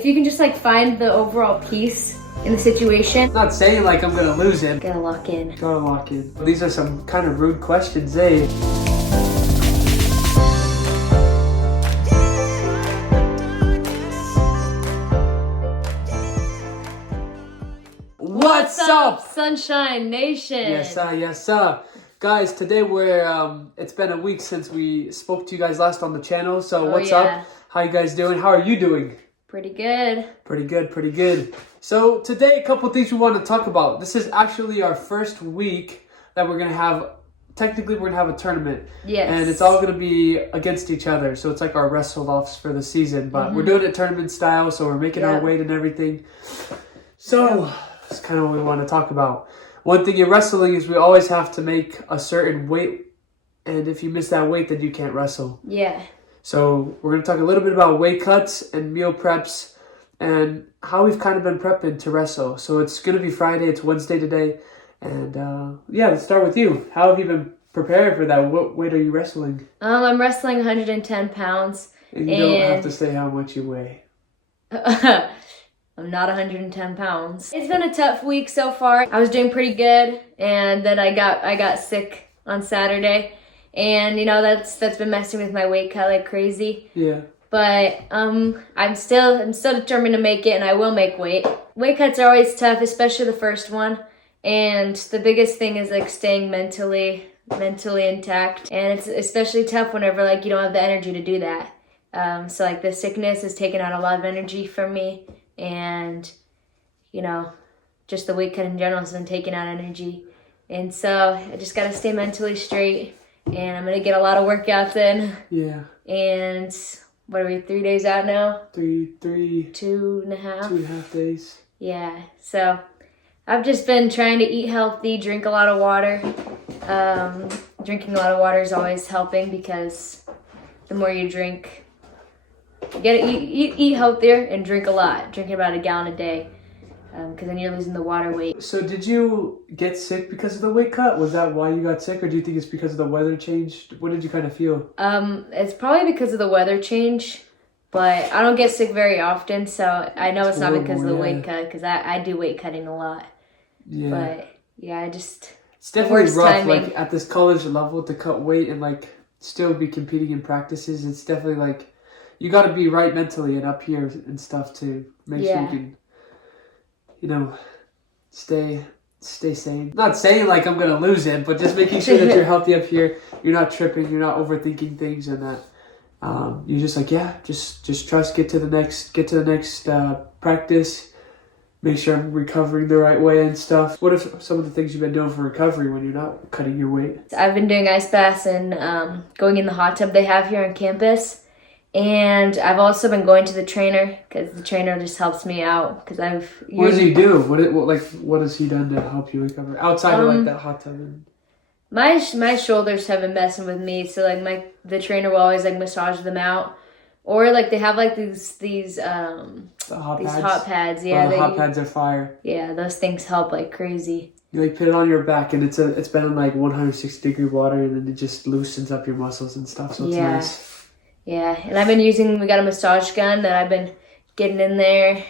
If you can just like find the overall peace in the situation. Not saying like I'm gonna lose it. Gotta lock in. Gotta lock in. Well, these are some kind of rude questions, eh? What's up, Sunshine Nation? Yes, yes, guys. Today we're it's been a week since we spoke to you guys last on the channel. So what's up? How you guys doing? How are you doing? Pretty good. Pretty good, pretty good. So today, a couple things we want to talk about. This is actually our first week that we're gonna have. Technically, we're gonna have a tournament. Yes. And it's all gonna be against each other. So it's like our wrestle-offs for the season. But we're doing it tournament style, so we're making our weight and everything. So that's kind of what we want to talk about. One thing in wrestling is we always have to make a certain weight, and if you miss that weight, then you can't wrestle. Yeah. So we're going to talk a little bit about weight cuts and meal preps and how we've kind of been prepping to wrestle. So it's going to be Friday. It's Wednesday today. And let's start with you. How have you been preparing for that? What weight are you wrestling? I'm wrestling 110 pounds. And you don't have to say how much you weigh. I'm not 110 pounds. It's been a tough week so far. I was doing pretty good, and then I got sick on Saturday. And you know that's been messing with my weight cut like crazy. Yeah. But I'm still determined to make it, and I will make weight. Weight cuts are always tough, especially the first one. And the biggest thing is like staying mentally intact. And it's especially tough whenever like you don't have the energy to do that. So like the sickness has taken out a lot of energy from me, and you know, just the weight cut in general has been taking out energy. And so I just gotta stay mentally straight. And I'm going to get a lot of workouts in. Yeah. And what are we, 3 days out now? 2.5. 2.5 days. Yeah. So I've just been trying to eat healthy, drink a lot of water. Drinking a lot of water is always helping because the more you drink, you got to eat healthier and drink a lot. Drinking about a gallon a day. Because then you're losing the water weight. So did you get sick because of the weight cut? Was that why you got sick, or do you think it's because of the weather change? What did you kind of feel? It's probably because of the weather change, but I don't get sick very often, so I know it's not because of the weight cut, because I do weight cutting a lot. Yeah. But yeah, it's definitely rough, timing. Like at this college level to cut weight and like still be competing in practices. It's definitely like you got to be right mentally and up here and stuff to make sure you can, you know, stay sane. Not saying like I'm gonna lose it, but just making sure that you're healthy up here. You're not tripping. You're not overthinking things, and that you're just like just trust. Get to the next practice. Make sure I'm recovering the right way and stuff. What are some of the things you've been doing for recovery when you're not cutting your weight? I've been doing ice baths and going in the hot tub they have here on campus. And I've also been going to the trainer because the trainer just helps me out because What does he do? What has he done to help you recover outside of like that hot tub? My shoulders have been messing with me, so like the trainer will always like massage them out, or like they have like these hot pads. Yeah, the hot pads are fire. Yeah, those things help like crazy. You like put it on your back, and it's been in like 160-degree water, and then it just loosens up your muscles and stuff. So it's nice. Yeah, and we got a massage gun that I've been getting in there,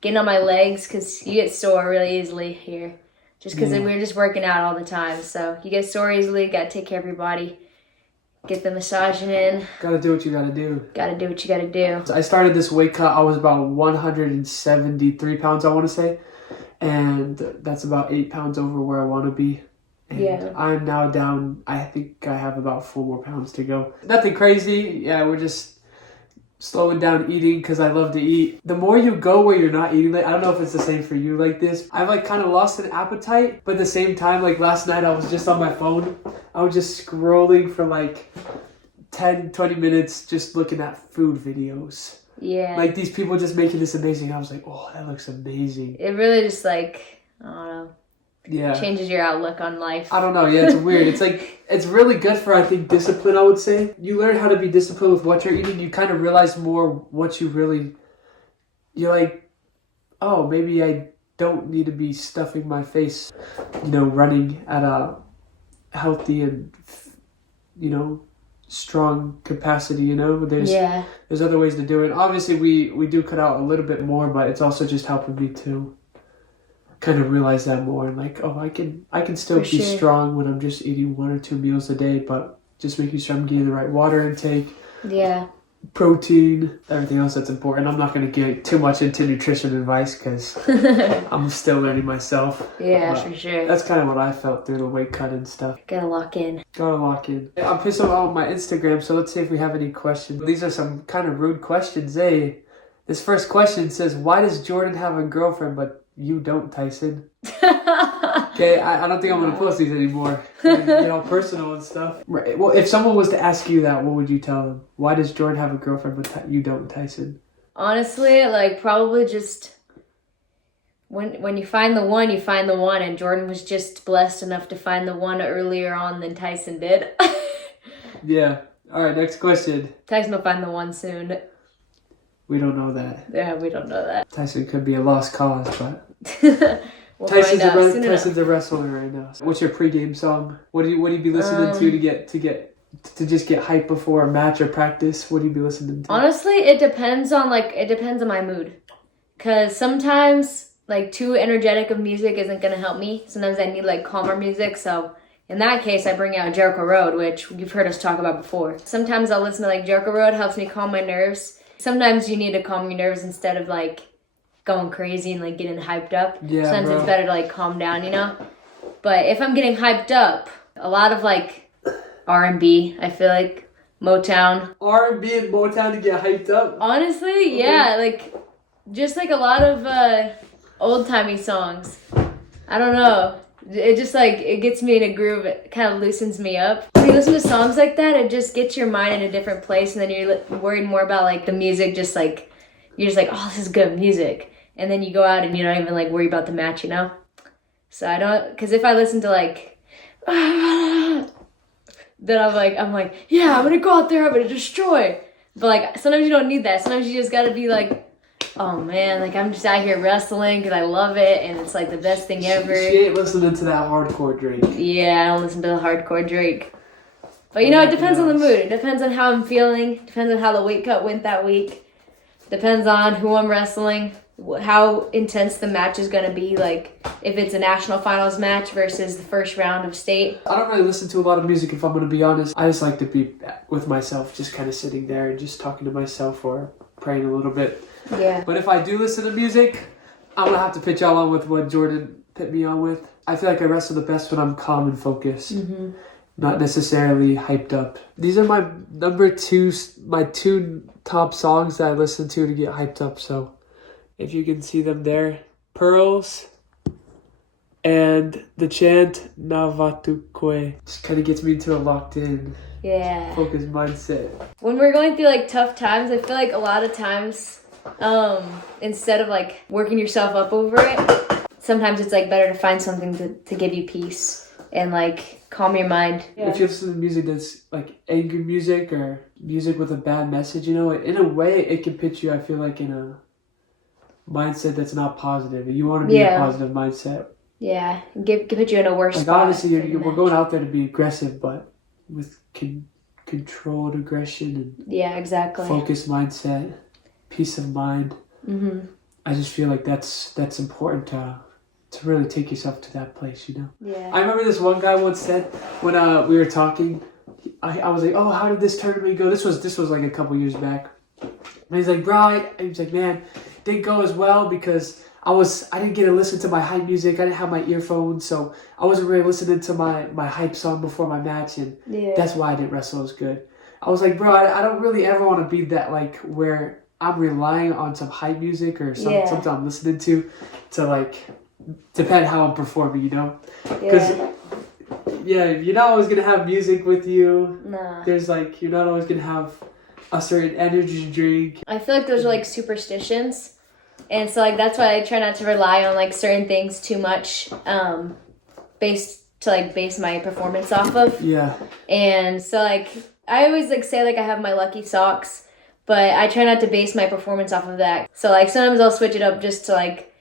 getting on my legs because you get sore really easily here. Just because we're just working out all the time. So you get sore easily, got to take care of your body. Get the massaging in. Got to do what you got to do. Got to do what you got to do. So I started this weight cut, I was about 173 pounds, I want to say. And that's about 8 pounds over where I want to be. And I'm now down, I think I have about 4 more pounds to go. Nothing crazy. Yeah, we're just slowing down eating because I love to eat. The more you go where you're not eating, like I don't know if it's the same for you like this. I've like kind of lost an appetite, but at the same time, like last night I was just on my phone. I was just scrolling for like 10, 20 minutes just looking at food videos. Yeah. Like these people just making this amazing. I was like, oh, that looks amazing. It really just like, I don't know. Yeah. Changes your outlook on life. I don't know. Yeah, it's weird. It's like, it's really good for, I think, discipline, I would say. You learn how to be disciplined with what you're eating. You kind of realize more what you really, you're like, oh, maybe I don't need to be stuffing my face, running at a healthy and, strong capacity, you know? Yeah. There's other ways to do it. Obviously, we do cut out a little bit more, but it's also just helping me to kind of realize that more. And like, oh, I can still be strong when I'm just eating 1 or 2 meals a day, but just making sure I'm getting the right water intake. Yeah. Protein, everything else that's important. I'm not going to get too much into nutrition advice because I'm still learning myself. Yeah, for sure. That's kind of what I felt through the weight cut and stuff. Gotta lock in. I'm pissed off on my Instagram, so let's see if we have any questions. These are some kind of rude questions, eh? This first question says, why does Jordan have a girlfriend but you don't, Tyson? Okay, I don't think I'm going to post these anymore. Get all personal and stuff. Right. Well, if someone was to ask you that, what would you tell them? Why does Jordan have a girlfriend but you don't, Tyson? Honestly, like, probably just when you find the one, you find the one. And Jordan was just blessed enough to find the one earlier on than Tyson did. Yeah. All right, next question. Tyson will find the one soon. We don't know that. Yeah, we don't know that. Tyson could be a lost cause, but... We'll Tyson's a wrestler right now. What's your pregame song? What do you be listening to just get hyped before a match or practice? What do you be listening to? Honestly, it depends on my mood. Cause sometimes like too energetic of music isn't gonna help me. Sometimes I need like calmer music. So in that case, I bring out Jericho Road, which you've heard us talk about before. Sometimes I'll listen to like Jericho Road, helps me calm my nerves. Sometimes you need to calm your nerves instead of like going crazy and like getting hyped up. Yeah, sometimes bro. It's better to like calm down, you know? But if I'm getting hyped up, a lot of like R&B, I feel like Motown. R&B and Motown to get hyped up? Honestly, yeah, like just like a lot of old-timey songs. I don't know. It just like, it gets me in a groove. It kind of loosens me up. When you listen to songs like that, it just gets your mind in a different place, and then you're worried more about like the music, just like, you're just like, oh, this is good music. And then you go out and you don't even like worry about the match, you know? So I don't, because if I listen to like, then I'm like, yeah, I'm gonna go out there, I'm gonna destroy. But like, sometimes you don't need that. Sometimes you just gotta be like, oh man, like I'm just out here wrestling because I love it and it's like the best thing ever. She ain't listening to that hardcore Drake. Yeah, I don't listen to the hardcore Drake. But you know, it depends on the mood. It depends on how I'm feeling. Depends on how the weight cut went that week. Depends on who I'm wrestling. How intense the match is going to be, like if it's a national finals match versus the first round of state. I don't really listen to a lot of music, if I'm going to be honest. I just like to be with myself, just kind of sitting there and just talking to myself or praying a little bit. Yeah. But if I do listen to music, I'm going to have to pitch y'all on with what Jordan put me on with. I feel like I wrestle the best when I'm calm and focused. Mm-hmm. Not necessarily hyped up. These are my two top songs that I listen to get hyped up, so... If you can see them there, Pearls and the chant Navatukwe. Just kind of gets me into a locked in, focused mindset. When we're going through like tough times, I feel like a lot of times, instead of like working yourself up over it, sometimes it's like better to find something to give you peace and like calm your mind. Yeah. If you listen to music that's like angry music or music with a bad message, you know, in a way it can put you, I feel like, in a mindset that's not positive. You want to be a positive mindset. Yeah, give it you in a worse like spot. Obviously, we're going out there to be aggressive, but with controlled aggression and exactly. Focused mindset, peace of mind. Mm-hmm. I just feel like that's important to really take yourself to that place, you know? Yeah. I remember this one guy once said when we were talking, I was like, oh, how did this tournament go? This was like a couple years back. And he's like, bro, he's like, man, didn't go as well because I didn't get to listen to my hype music. I didn't have my earphones, so I wasn't really listening to my hype song before my match, and that's why I didn't wrestle as good. I was like, bro, I don't really ever want to be that, like, where I'm relying on some hype music or something I'm listening to like, depend how I'm performing, you know? Because, you're not always going to have music with you. Nah. There's, like, you're not always going to have a certain energy drink. I feel like those are, like, superstitions. And so, like, that's why I try not to rely on, like, certain things too much base my performance off of. Yeah. And so, like, I always, like, say, like, I have my lucky socks, but I try not to base my performance off of that. So, like, sometimes I'll switch it up just to, like,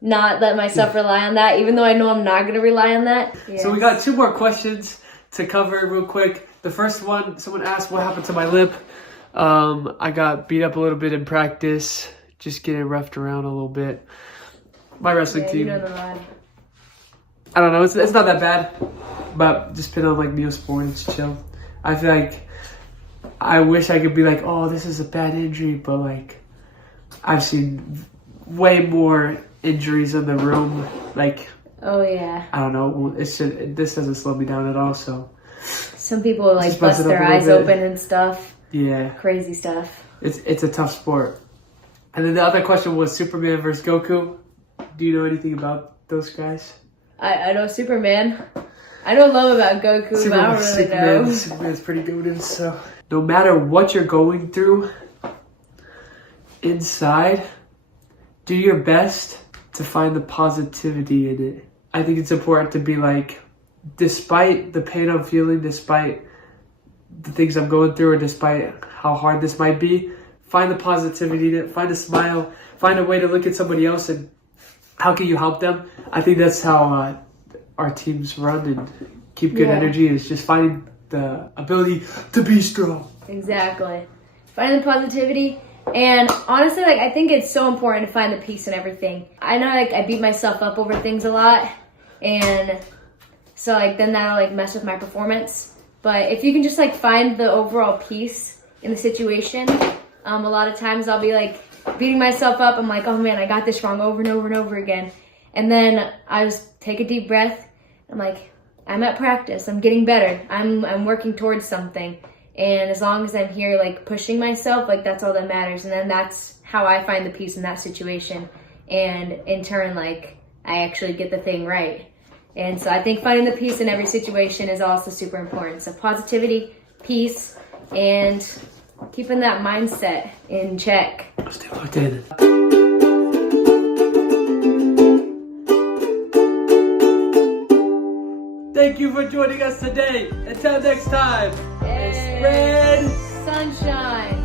not let myself rely on that, even though I know I'm not going to rely on that. Yeah. So we got 2 more questions to cover real quick. The first one, someone asked what happened to my lip. I got beat up a little bit in practice, just getting roughed around a little bit. My wrestling team. You know the vibe. I don't know, it's not that bad, but just been on like Neosporin, it's chill. I feel like I wish I could be like, oh, this is a bad injury, but like I've seen way more injuries in the room. Like, oh yeah, I don't know, this doesn't slow me down at all. So some people like bust their eyes open and stuff. Yeah, crazy stuff. It's a tough sport. And then the other question was Superman versus Goku. Do you know anything about those guys? I know Superman. I know a lot about Goku, but I don't really know. Superman's pretty good. So no matter what you're going through inside, do your best to find the positivity in it. I think it's important to be like, despite the pain I'm feeling, despite the things I'm going through, or despite how hard this might be, find the positivity in it, find a smile, find a way to look at somebody else and how can you help them? I think that's how our teams run and keep good energy, is just finding the ability to be strong. Exactly. Finding the positivity. And honestly, like, I think it's so important to find the peace in everything. I know, like, I beat myself up over things a lot, and so, like, then that'll, like, mess with my performance. But if you can just, like, find the overall peace in the situation, a lot of times I'll be, like, beating myself up. I'm like, oh man, I got this wrong over and over and over again. And then I just take a deep breath. I'm like, I'm at practice. I'm getting better. I'm working towards something. And as long as I'm here, like, pushing myself, like, that's all that matters. And then that's how I find the peace in that situation. And in turn, like, I actually get the thing right. And so I think finding the peace in every situation is also super important. So positivity, peace, and keeping that mindset in check. Stay locked in. Thank you for joining us today. Until next time, Hey, spread sunshine.